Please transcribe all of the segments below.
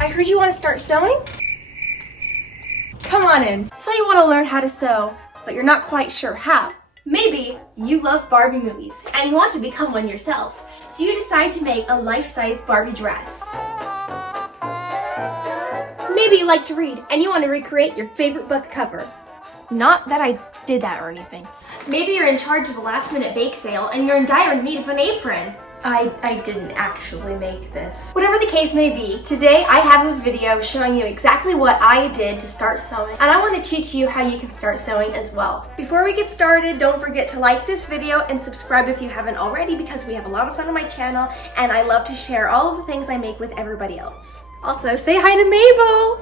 I heard you want to start sewing? Come on in. So you want to learn how to sew, but you're not quite sure how. Maybe you love Barbie movies and you want to become one yourself, so you decide to make a life-size Barbie dress. Maybe you like to read and you want to recreate your favorite book cover. Not that I did that or anything. Maybe you're in charge of a last-minute bake sale and you're in dire need of an apron. I didn't actually make this. Whatever the case may be, today I have a video showing you exactly what I did to start sewing, and I want to teach you how you can start sewing as well. Before we get started, don't forget to like this video and subscribe if you haven't already, because we have a lot of fun on my channel and I love to share all of the things I make with everybody else. Also, say hi to Mabel!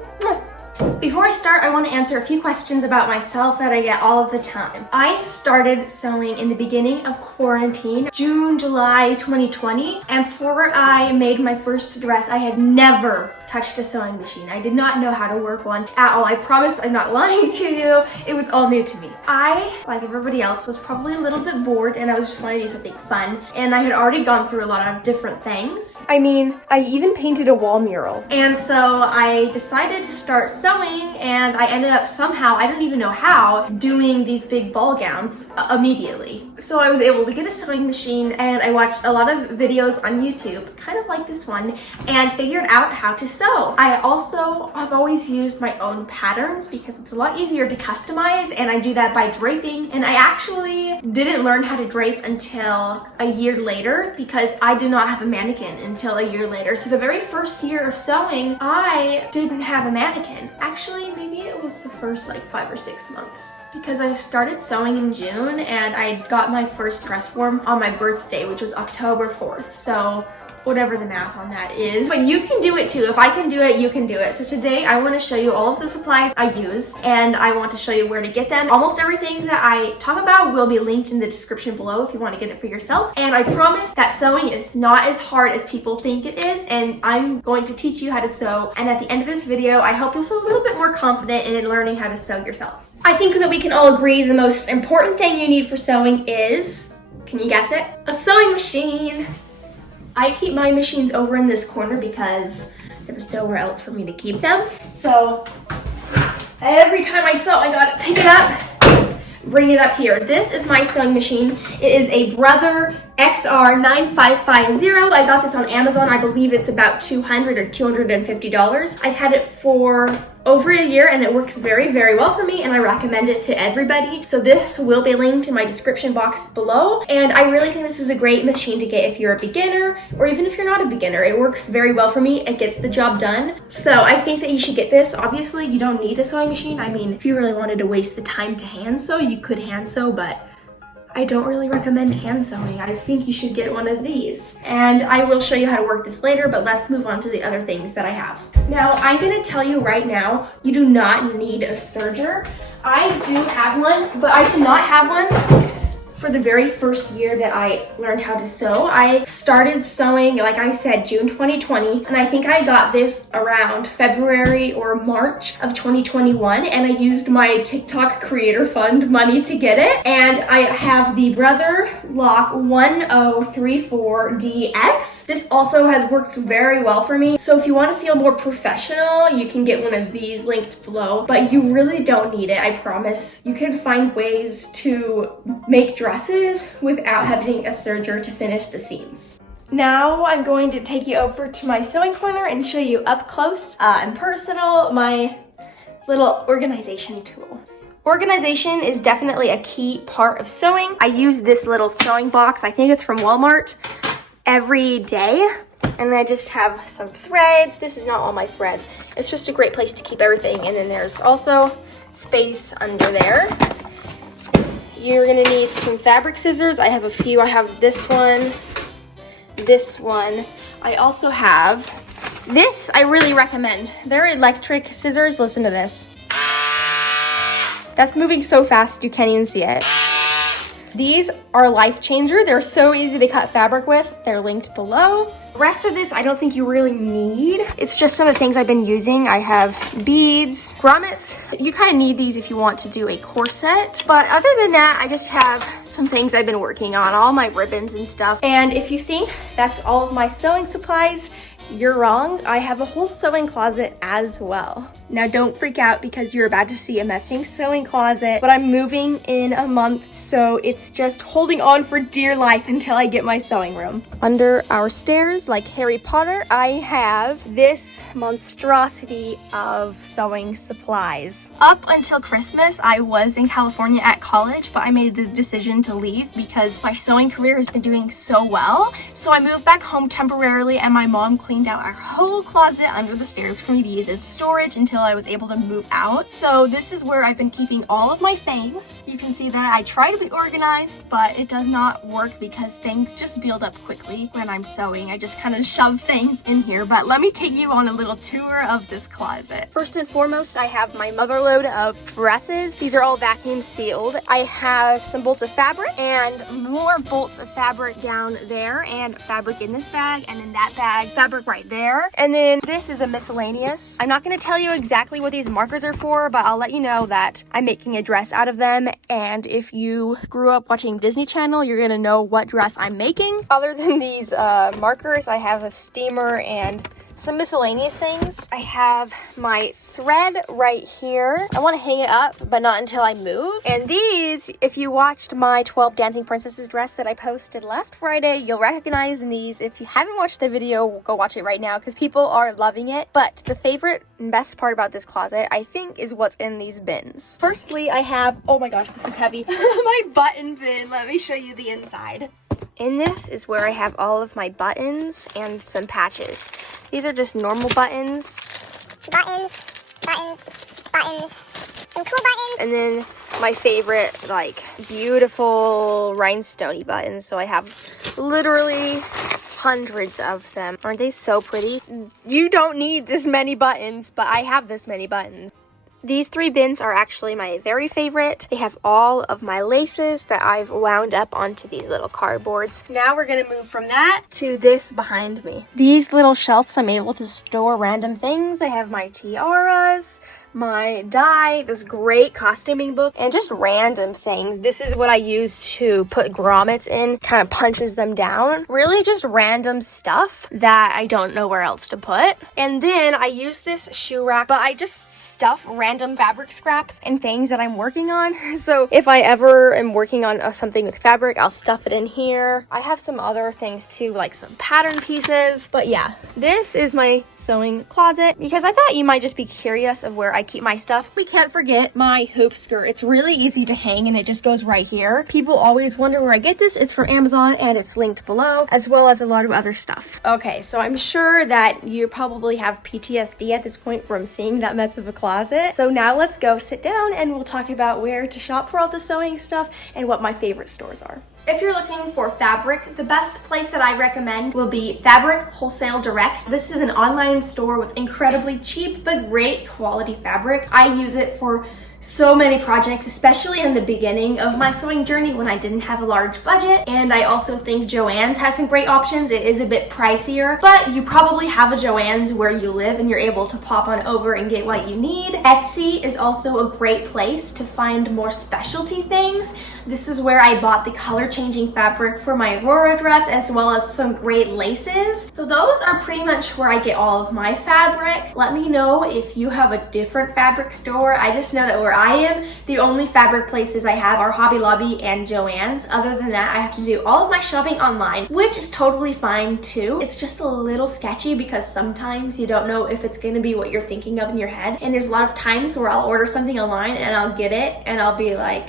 Before I start, I want to answer a few questions about myself that I get all of the time. I started sewing in the beginning of quarantine, June, July 2020, and before I made my first dress, I had never touched a sewing machine. I did not know how to work one at all. I promise I'm not lying to you. It was all new to me. I, like everybody else, was probably a little bit bored and I was just wanting to do something fun, and I had already gone through a lot of different things. I mean, I even painted a wall mural. And so I decided to start sewing, and I ended up somehow, I don't even know how, doing these big ball gowns immediately. So I was able to get a sewing machine, and I watched a lot of videos on YouTube, kind of like this one, and figured out how to sew. I also have always used my own patterns because it's a lot easier to customize, and I do that by draping. And I actually didn't learn how to drape until a year later because I did not have a mannequin until a year later. So the very first year of sewing, I didn't have a mannequin. Actually, maybe it was the first like 5 or 6 months, because I started sewing in June and I got my first dress form on my birthday, which was October 4th. So whatever the math on that is. But you can do it too. If I can do it, you can do it. So today I want to show you all of the supplies I use, and I want to show you where to get them. Almost everything that I talk about will be linked in the description below if you want to get it for yourself. And I promise that sewing is not as hard as people think it is, and I'm going to teach you how to sew. And at the end of this video, I hope you'll feel a little bit more confident in learning how to sew yourself. I think that we can all agree the most important thing you need for sewing is, can you guess it? A sewing machine. I keep my machines over in this corner because there's nowhere else for me to keep them. So every time I sew, I gotta pick it up, bring it up here. This is my sewing machine. It is a Brother XR9550. I got this on Amazon. I believe it's about $200 or $250. I've had it for over a year and it works very, very well for me, and I recommend it to everybody. So this will be linked in my description box below, and I really think this is a great machine to get if you're a beginner or even if you're not a beginner. It works very well for me. It gets the job done. So I think that you should get this. Obviously, you don't need a sewing machine. I mean, if you really wanted to waste the time to hand sew, you could hand sew, but I don't really recommend hand sewing. I think you should get one of these. And I will show you how to work this later, but let's move on to the other things that I have. Now, I'm gonna tell you right now, you do not need a serger. I do have one, but I did not have one for the very first year that I learned how to sew. I started sewing, like I said, June 2020, and I think I got this around February or March of 2021, and I used my TikTok creator fund money to get it. And I have the Brother Lock 1034DX. This also has worked very well for me. So if you want to feel more professional, you can get one of these linked below, but you really don't need it, I promise. You can find ways to make dresses without having a serger to finish the seams. Now I'm going to take you over to my sewing corner and show you up close and personal my little organization tool. Organization is definitely a key part of sewing. I use this little sewing box, I think it's from Walmart, every day. And I just have some threads. This is not all my thread. It's just a great place to keep everything. And then there's also space under there. You're gonna need some fabric scissors. I have a few. I have this one. I also have this. I really recommend. They're electric scissors. Listen to this. That's moving so fast you can't even see it. These are life changer. They're so easy to cut fabric with. They're linked below. The rest of this I don't think you really need. It's just some of the things I've been using. I have beads, grommets. You kind of need these if you want to do a corset. But other than that, I just have some things I've been working on, all my ribbons and stuff. And if you think that's all of my sewing supplies, you're wrong. I have a whole sewing closet as well. Now don't freak out because you're about to see a messy sewing closet, but I'm moving in a month, so it's just holding on for dear life until I get my sewing room. Under our stairs, like Harry Potter, I have this monstrosity of sewing supplies. Up until Christmas, I was in California at college, but I made the decision to leave because my sewing career has been doing so well. So I moved back home temporarily, and my mom cleaned out our whole closet under the stairs for me to use as storage until I was able to move out. So this is where I've been keeping all of my things. You can see that I try to be organized, but it does not work because things just build up quickly when I'm sewing. I just kind of shove things in here, but let me take you on a little tour of this closet. First and foremost, I have my motherload of dresses. These are all vacuum sealed. I have some bolts of fabric and more bolts of fabric down there, and fabric in this bag, and in that bag, fabric right there. And then this is a miscellaneous. I'm not going to tell you exactly what these markers are for, but I'll let you know that I'm making a dress out of them, and if you grew up watching Disney Channel, you're going to know what dress I'm making. Other than these markers, I have a steamer and some miscellaneous things. I have my thread right here. I want to hang it up, but not until I move. And these, if you watched my 12 Dancing Princesses dress that I posted last Friday, you'll recognize these. If you haven't watched the video, go watch it right now because people are loving it. But the favorite and best part about this closet, I think, is what's in these bins. Firstly, I have, oh my gosh, this is heavy, my button bin. Let me show you the inside. In this is where I have all of my buttons and some patches. These are just normal buttons. Buttons, some cool buttons. And then my favorite, like, beautiful rhinestoney buttons. So I have literally hundreds of them. Aren't they so pretty? You don't need this many buttons, but I have this many buttons. These 3 bins are actually my very favorite. They have all of my laces that I've wound up onto these little cardboards. Now we're gonna move from that to this behind me. These little shelves, I'm able to store random things. I have my tiaras, my die, this great costuming book, and just random things. This is what I use to put grommets in, kind of punches them down. Really just random stuff that I don't know where else to put. And then I use this shoe rack, but I just stuff random fabric scraps and things that I'm working on. So if I ever am working on something with fabric, I'll stuff it in here. I have some other things too, like some pattern pieces. But yeah, this is my sewing closet because I thought you might just be curious of where I keep my stuff. We can't forget my hoop skirt. It's really easy to hang and it just goes right here. People always wonder where I get this. It's from Amazon and it's linked below, as well as a lot of other stuff. Okay, so I'm sure that you probably have PTSD at this point from seeing that mess of a closet. So now let's go sit down and we'll talk about where to shop for all the sewing stuff and what my favorite stores are. If you're looking for fabric, the best place that I recommend will be Fabric Wholesale Direct. This is an online store with incredibly cheap but great quality fabric. I use it for so many projects, especially in the beginning of my sewing journey when I didn't have a large budget. And I also think Joann's has some great options. It is a bit pricier, but you probably have a Joann's where you live and you're able to pop on over and get what you need. Etsy is also a great place to find more specialty things. This is where I bought the color changing fabric for my Aurora dress, as well as some great laces. So those are pretty much where I get all of my fabric. Let me know if you have a different fabric store. I just know that where I am, the only fabric places I have are Hobby Lobby and Joann's. Other than that, I have to do all of my shopping online, which is totally fine too. It's just a little sketchy because sometimes you don't know if it's gonna be what you're thinking of in your head. And there's a lot of times where I'll order something online and I'll get it and I'll be like,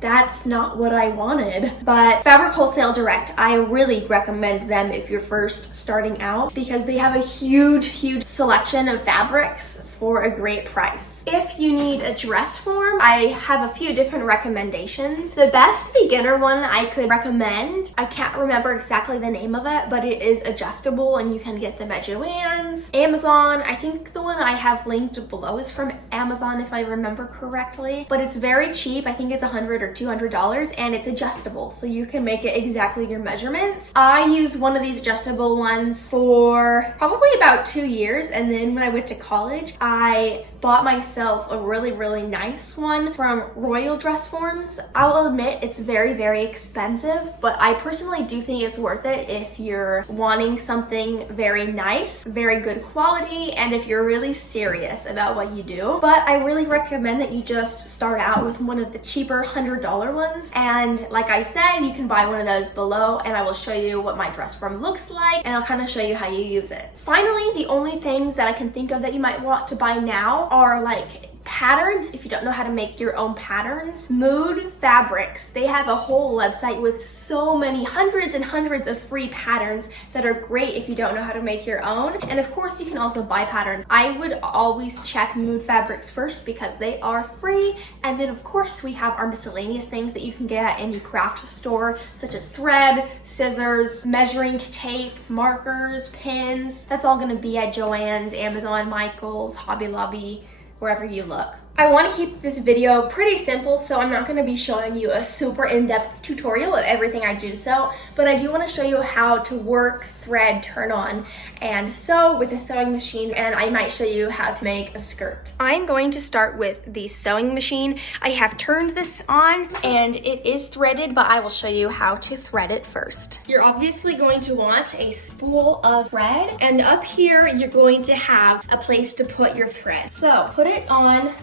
that's not what I wanted. But Fabric Wholesale Direct, I really recommend them if you're first starting out because they have a huge selection of fabrics for a great price. If you need a dress form, I have a few different recommendations. The best beginner one I could recommend, I can't remember exactly the name of it, but it is adjustable and you can get them at Joann's, Amazon. I think the one I have linked below is from Amazon if I remember correctly, but it's very cheap. I think it's $100 or $200 and it's adjustable, so you can make it exactly your measurements. I use one of these adjustable ones for probably about 2 years, and then when I went to college, I bought myself a really nice one from Royal Dress Forms. I'll admit it's very expensive, but I personally do think it's worth it if you're wanting something very nice, very good quality, and if you're really serious about what you do. But I really recommend that you just start out with one of the cheaper $100 ones, and like I said, you can buy one of those below and I will show you what my dress form looks like and I'll kind of show you how you use it. Finally, the only things that I can think of that you might want to buy now are like patterns. If you don't know how to make your own patterns, Mood Fabrics, they have a whole website with so many hundreds and hundreds of free patterns that are great if you don't know how to make your own. And of course you can also buy patterns. I would always check Mood Fabrics first because they are free, and then of course we have our miscellaneous things that you can get at any craft store, such as thread, scissors, measuring tape, markers, pins. That's all going to be at Joann's, Amazon, Michael's, Hobby Lobby, wherever you look. I want to keep this video pretty simple, so I'm not going to be showing you a super in-depth tutorial of everything I do to sew, but I do want to show you how to work, thread, turn on, and sew with a sewing machine, and I might show you how to make a skirt. I'm going to start with the sewing machine. I have turned this on, and it is threaded, but I will show you how to thread it first. You're obviously going to want a spool of thread, and up here you're going to have a place to put your thread. So put it on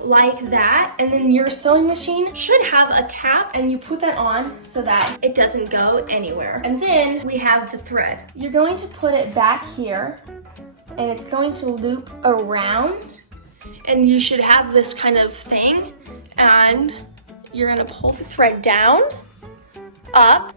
like that, and then your sewing machine should have a cap, and you put that on so that it doesn't go anywhere. And then we have the thread. You're going to put it back here, and it's going to loop around, and you should have this kind of thing, and you're gonna pull the thread down, up,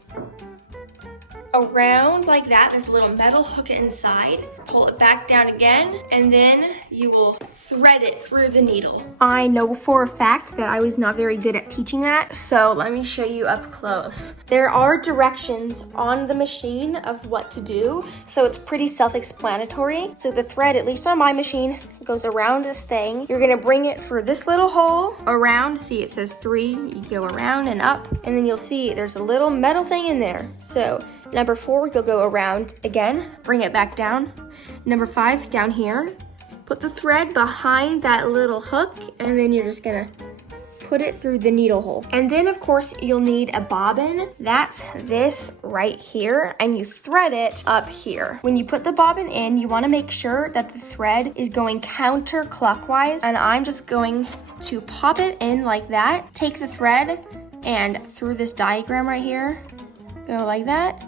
around like that. There's a little metal hook inside. Pull it back down again, and then you will thread it through the needle. I know for a fact that I was not very good at teaching that, so let me show you up close. There are directions on the machine of what to do, so it's pretty self-explanatory. So the thread, at least on my machine, goes around this thing. You're gonna bring it through this little hole, around, see it says 3, you go around and up, and then you'll see there's a little metal thing in there. So number 4, you'll go around again, bring it back down. Number 5, down here, put the thread behind that little hook, and then you're just gonna put it through the needle hole. And then of course you'll need a bobbin. That's this right here, and you thread it up here. When you put the bobbin in, you wanna make sure that the thread is going counterclockwise, and I'm just going to pop it in like that. Take the thread, and through this diagram right here, go like that,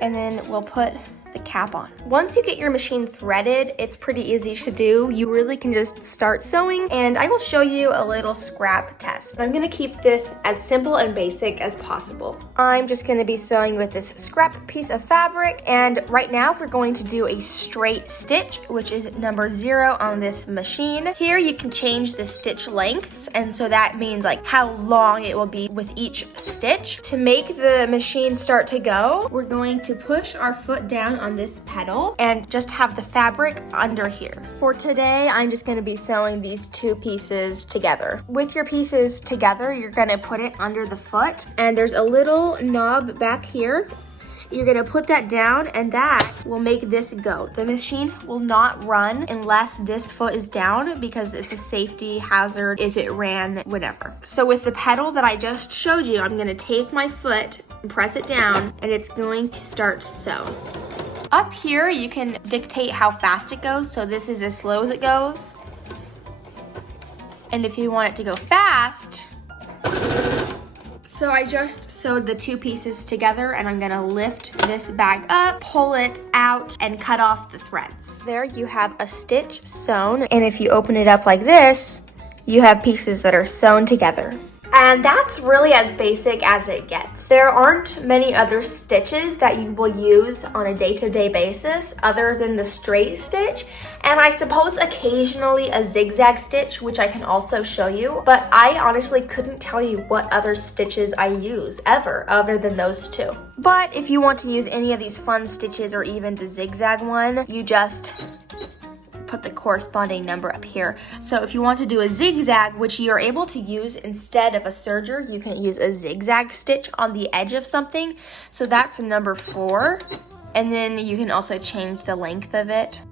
and then we'll put the cap on. Once you get your machine threaded, it's pretty easy to do. You really can just start sewing, and I will show you a little scrap test. I'm gonna keep this as simple and basic as possible. I'm just gonna be sewing with this scrap piece of fabric, and right now we're going to do a straight stitch, which is number 0 on this machine. Here you can change the stitch lengths, and so that means like how long it will be with each stitch. To make the machine start to go, we're going to push our foot down on this pedal and just have the fabric under here. For today, I'm just going to be sewing these 2 pieces together. With your pieces together, you're going to put it under the foot, and there's a little knob back here. You're gonna put that down, and that will make this go. The machine will not run unless this foot is down, because it's a safety hazard if it ran whenever. So with the pedal that I just showed you, I'm gonna take my foot and press it down, and it's going to start to sew. Up here, you can dictate how fast it goes. So this is as slow as it goes. And if you want it to go fast, so I just sewed the 2 pieces together, and I'm gonna lift this bag up, pull it out, and cut off the threads. There you have a stitch sewn, and if you open it up like this, you have pieces that are sewn together. And that's really as basic as it gets. There aren't many other stitches that you will use on a day-to-day basis other than the straight stitch, and I suppose occasionally a zigzag stitch, which I can also show you, but I honestly couldn't tell you what other stitches I use ever other than those two. But if you want to use any of these fun stitches or even the zigzag one, you just put the corresponding number up here. So if you want to do a zigzag, which you're able to use instead of a serger, you can use a zigzag stitch on the edge of something. So that's number 4. And then you can also change the length of it.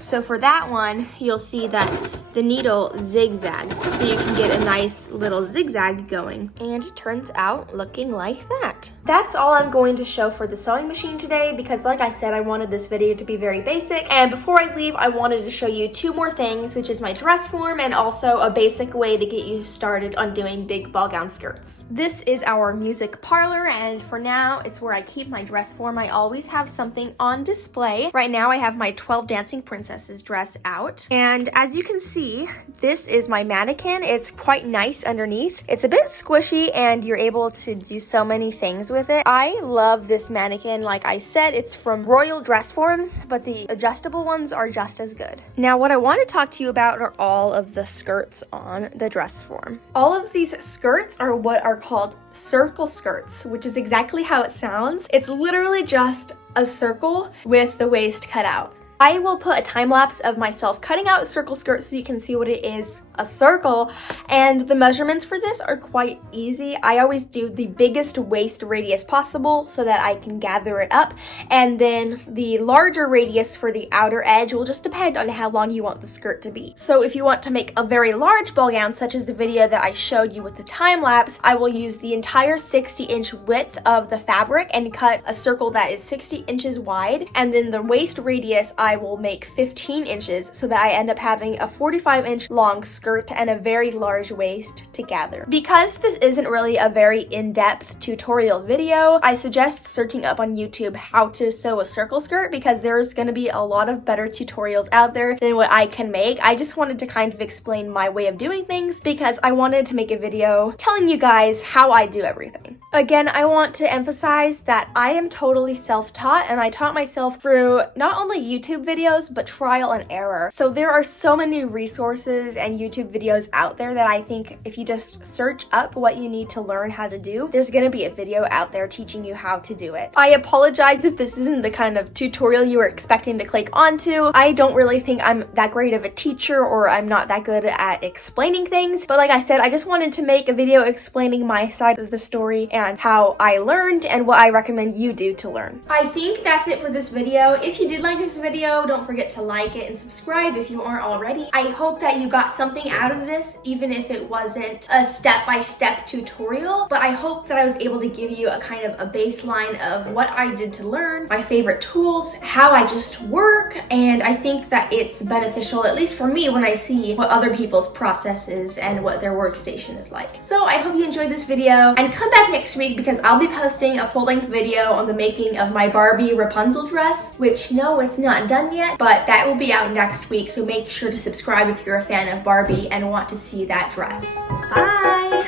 So for that one, you'll see that the needle zigzags, so you can get a nice little zigzag going. And it turns out looking like that. That's all I'm going to show for the sewing machine today because like I said, I wanted this video to be very basic. And before I leave, I wanted to show you 2 more things, which is my dress form and also a basic way to get you started on doing big ball gown skirts. This is our music parlor, and for now, it's where I keep my dress form. I always have something on display. Right now, I have my 12 Dancing Princesses dress out. And as you can see, this is my mannequin. It's quite nice underneath. It's a bit squishy and you're able to do so many things with it. I love this mannequin. Like I said, it's from Royal Dress Forms, but the adjustable ones are just as good. Now, what I want to talk to you about are all of the skirts on the dress form. All of these skirts are what are called circle skirts, which is exactly how it sounds. It's literally just a circle with the waist cut out. I will put a time lapse of myself cutting out a circle skirt so you can see what it is, a circle, and the measurements for this are quite easy. I always do the biggest waist radius possible so that I can gather it up, and then the larger radius for the outer edge will just depend on how long you want the skirt to be. So if you want to make a very large ball gown, such as the video that I showed you with the time lapse, I will use the entire 60-inch width of the fabric and cut a circle that is 60 inches wide, and then the waist radius I will make 15 inches so that I end up having a 45-inch long skirt and a very large waist together. Because this isn't really a very in-depth tutorial video, I suggest searching up on YouTube how to sew a circle skirt because there's going to be a lot of better tutorials out there than what I can make. I just wanted to kind of explain my way of doing things because I wanted to make a video telling you guys how I do everything. Again, I want to emphasize that I am totally self-taught and I taught myself through not only YouTube videos, but trial and error. So there are so many resources and YouTube videos out there that I think if you just search up what you need to learn how to do, there's gonna be a video out there teaching you how to do it. I apologize if this isn't the kind of tutorial you were expecting to click onto. I don't really think I'm that great of a teacher or I'm not that good at explaining things, but like I said, I just wanted to make a video explaining my side of the story and how I learned and what I recommend you do to learn. I think that's it for this video. If you did like this video, don't forget to like it and subscribe if you aren't already. I hope that you got something out of this, even if it wasn't a step-by-step tutorial, but I hope that I was able to give you a kind of a baseline of what I did to learn, my favorite tools, how I just work, and I think that it's beneficial, at least for me, when I see what other people's process is and what their workstation is like. So I hope you enjoyed this video, and come back next week because I'll be posting a full-length video on the making of my Barbie Rapunzel dress, which no, it's not done yet, but that will be out next week, so make sure to subscribe if you're a fan of Barbie and want to see that dress. Bye!